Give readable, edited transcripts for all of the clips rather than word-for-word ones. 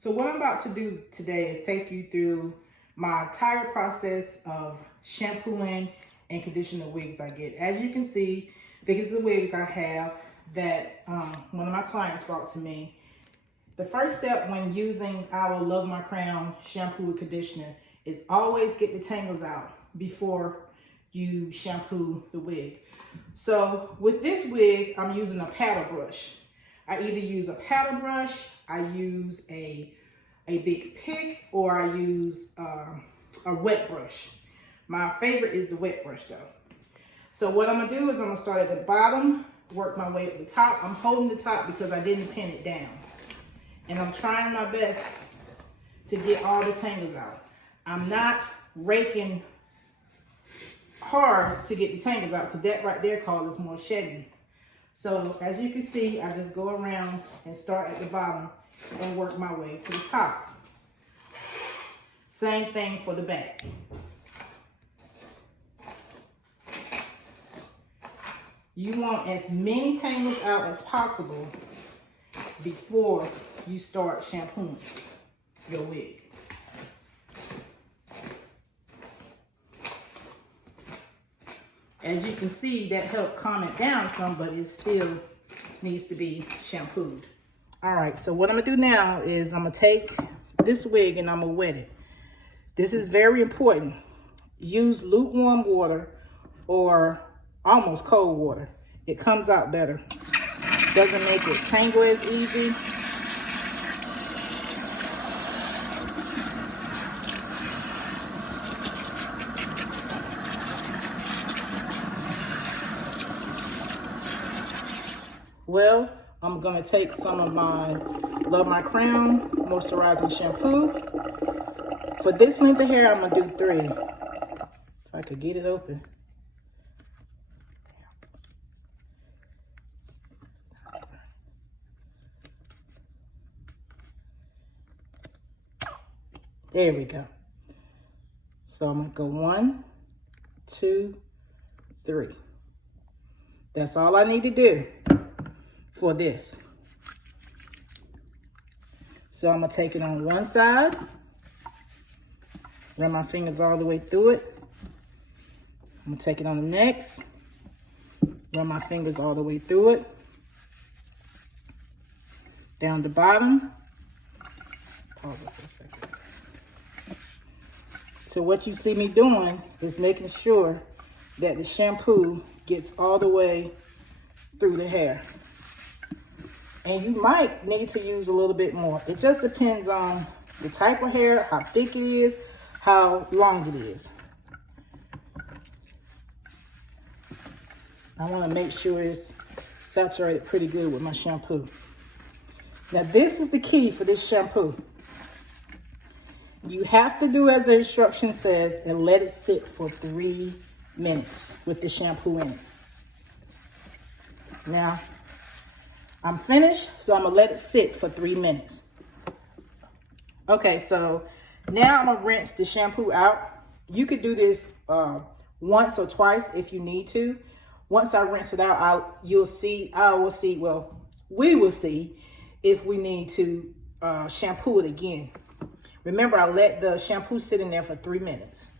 So what I'm about to do today is take you through my entire process of shampooing and conditioning wigs I get. As you can see, this is the wig I have that one of my clients brought to me. The first step when using our Love My Crown shampoo and conditioner is always get the tangles out before you shampoo the wig. So with this wig, I'm using a paddle brush. I either use a paddle brush, I use a big pick, or I use a wet brush. My favorite is the wet brush though. So what I'm gonna do is I'm gonna start at the bottom, work my way up the top. I'm holding the top because I didn't pin it down. And I'm trying my best to get all the tangles out. I'm not raking hard to get the tangles out because that right there causes more shedding. So as you can see, I just go around and start at the bottom and work my way to the top. Same thing for the back. You want as many tangles out as possible before you start shampooing your wig. As you can see, that helped calm it down some, but it still needs to be shampooed. All right, so what I'm gonna do now is I'm gonna take this wig and I'm gonna wet it. This is very important. Use lukewarm water or almost cold water. It comes out better. Doesn't make it tangle as easy. Well, I'm gonna take some of my Love My Crown moisturizing shampoo. For this length of hair, I'm gonna do 3. If I could get it open. There we go. So I'm gonna go 1, 2, 3. That's all I need to do for this. So I'm gonna take it on one side, run my fingers all the way through it. I'm gonna take it on the next, run my fingers all the way through it. Down the bottom. Pause it for a second. So what you see me doing is making sure that the shampoo gets all the way through the hair. And you might need to use a little bit more. It just depends on the type of hair, how thick it is, how long it is. I want to make sure it's saturated pretty good with my shampoo. Now this is the key for this shampoo. You have to do as the instruction says and let it sit for 3 minutes with the shampoo in it. Now, I'm finished, so I'm gonna let it sit for 3 minutes. Okay, so now I'm gonna rinse the shampoo out. You could do this once or twice if you need to. Once I rinse it out, we will see if we need to shampoo it again. Remember, I let the shampoo sit in there for 3 minutes.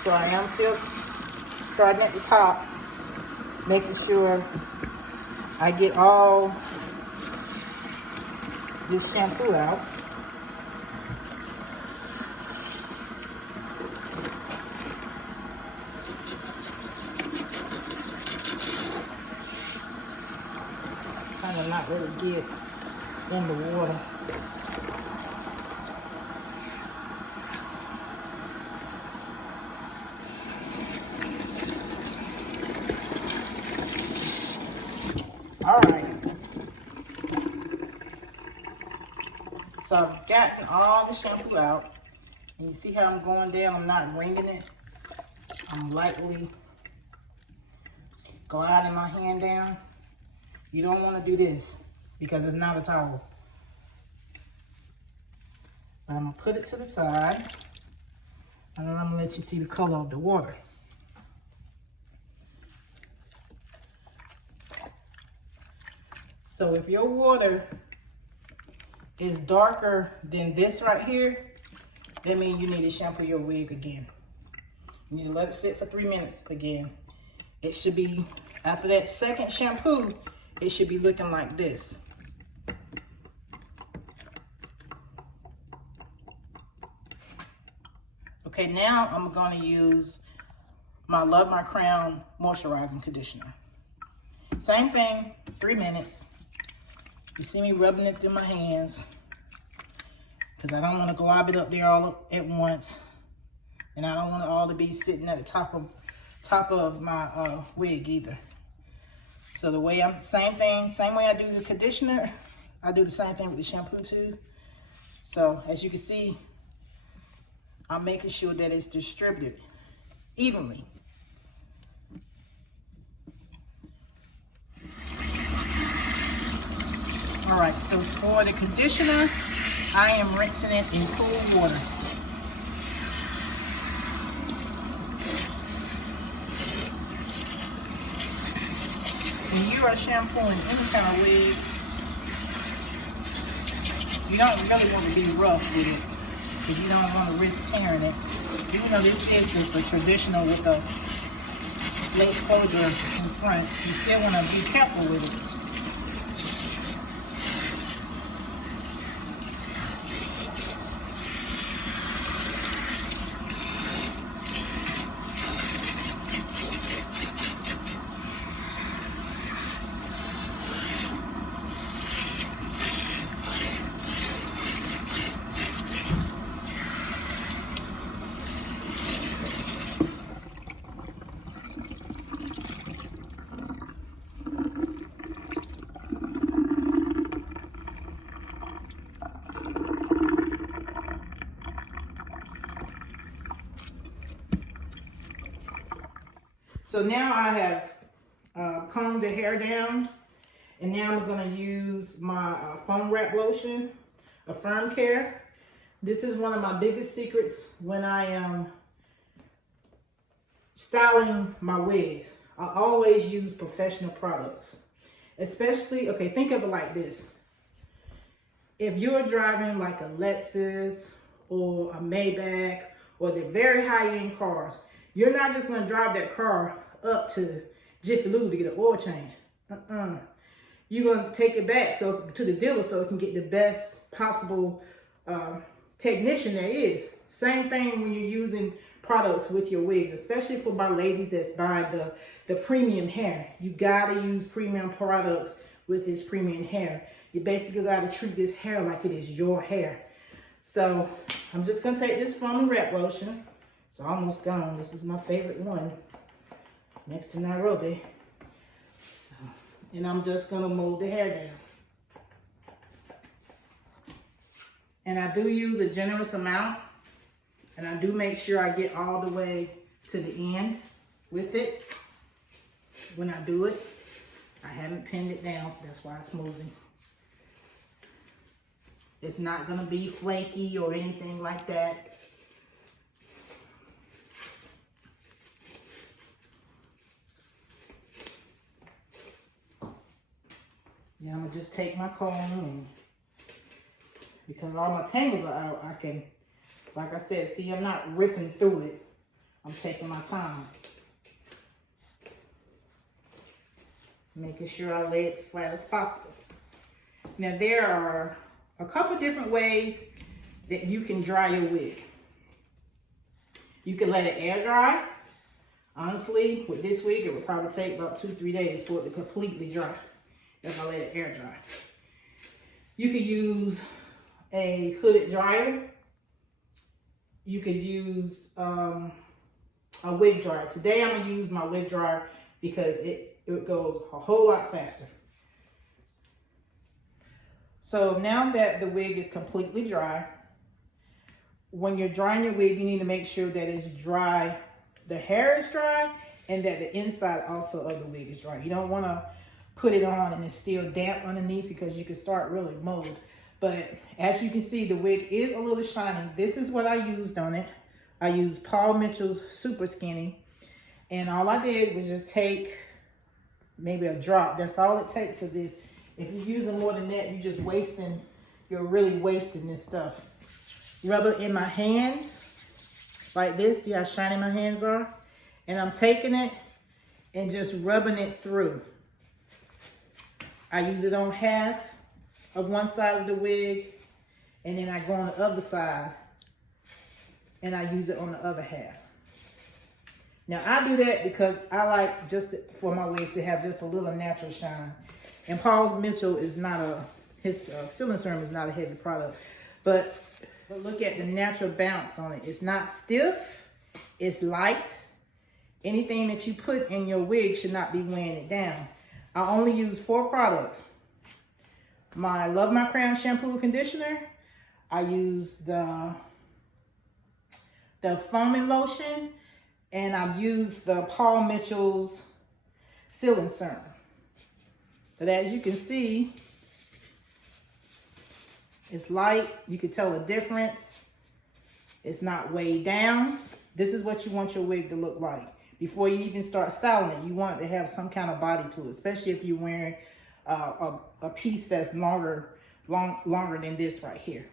So I am still starting at the top, making sure I get all this shampoo out. Kind of not let it get in the water. All right. So I've gotten all the shampoo out. And you see how I'm going down? I'm not wringing it. I'm lightly gliding my hand down. You don't want to do this because it's not a towel. I'm going to put it to the side. And then I'm going to let you see the color of the water. So if your water is darker than this right here, that means you need to shampoo your wig again. You need to let it sit for 3 minutes again. It should be, after that second shampoo, it should be looking like this. Okay, now I'm going to use my Love My Crown moisturizing conditioner. Same thing, 3 minutes. You see me rubbing it through my hands because I don't want to glob it up there all at once, and I don't want it all to be sitting at the top of my wig either. So the way same way I do the conditioner, I do the same thing with the shampoo too. So as you can see, I'm making sure that it's distributed evenly. All right, so for the conditioner, I am rinsing it in cool water. When you are shampooing any kind of wig, you don't really want to be rough with it because you don't want to risk tearing it. Even though this is just a traditional with a lace holder in front, you still want to be careful with it. So now I have combed the hair down, and now I'm going to use my foam wrap lotion, a firm care. This is one of my biggest secrets when I am styling my wigs. I always use professional products, especially, okay, think of it like this. If you're driving like a Lexus or a Maybach or the very high-end cars, you're not just going to drive that car up to Jiffy Lube to get an oil change. You're going to take it back to the dealer so it can get the best possible technician there is. Same thing when you're using products with your wigs, especially for my ladies that's buying the premium hair. You got to use premium products with this premium hair. You basically got to treat this hair like it is your hair. So I'm just going to take this foam wrap lotion. It's almost gone. This is my favorite one, next to Nairobi. So, and I'm just gonna mold the hair down. And I do use a generous amount, and I do make sure I get all the way to the end with it when I do it. I haven't pinned it down, so that's why it's moving. It's not gonna be flaky or anything like that. Now I'm gonna just take my comb, and because all my tangles are out, I can, like I said, see, I'm not ripping through it. I'm taking my time. Making sure I lay it flat as possible. Now there are a couple different ways that you can dry your wig. You can let it air dry. Honestly, with this wig, it would probably take about 2-3 days for it to completely dry if I let it air dry. You could use a hooded dryer. You could use a wig dryer. Today I'm gonna use my wig dryer because it goes a whole lot faster. So now that the wig is completely dry, when you're drying your wig, you need to make sure that it's dry, the hair is dry, and that the inside also of the wig is dry. You don't want to put it on and it's still damp underneath because you can start really mold. But as you can see, the wig is a little shiny. This is what I used on it. I used Paul Mitchell's Super Skinny, and all I did was just take maybe a drop. That's all it takes for this If you're using more than that, you're really wasting this stuff. Rub it in my hands like this. See how shiny my hands are? And I'm taking it and just rubbing it through. I use it on half of one side of the wig, and then I go on the other side and I use it on the other half. Now I do that because I like just for my wigs to have just a little natural shine. And Paul Mitchell is not his sealing serum is not a heavy product, but look at the natural bounce on it. It's not stiff, it's light. Anything that you put in your wig should not be weighing it down. I only use 4 products. My Love My Crown shampoo and conditioner. I use the foaming lotion, and I've used the Paul Mitchell's sealing serum. But as you can see, it's light. You can tell the difference. It's not weighed down. This is what you want your wig to look like. Before you even start styling it, you want it to have some kind of body to it, especially if you're wearing a piece that's longer than this right here.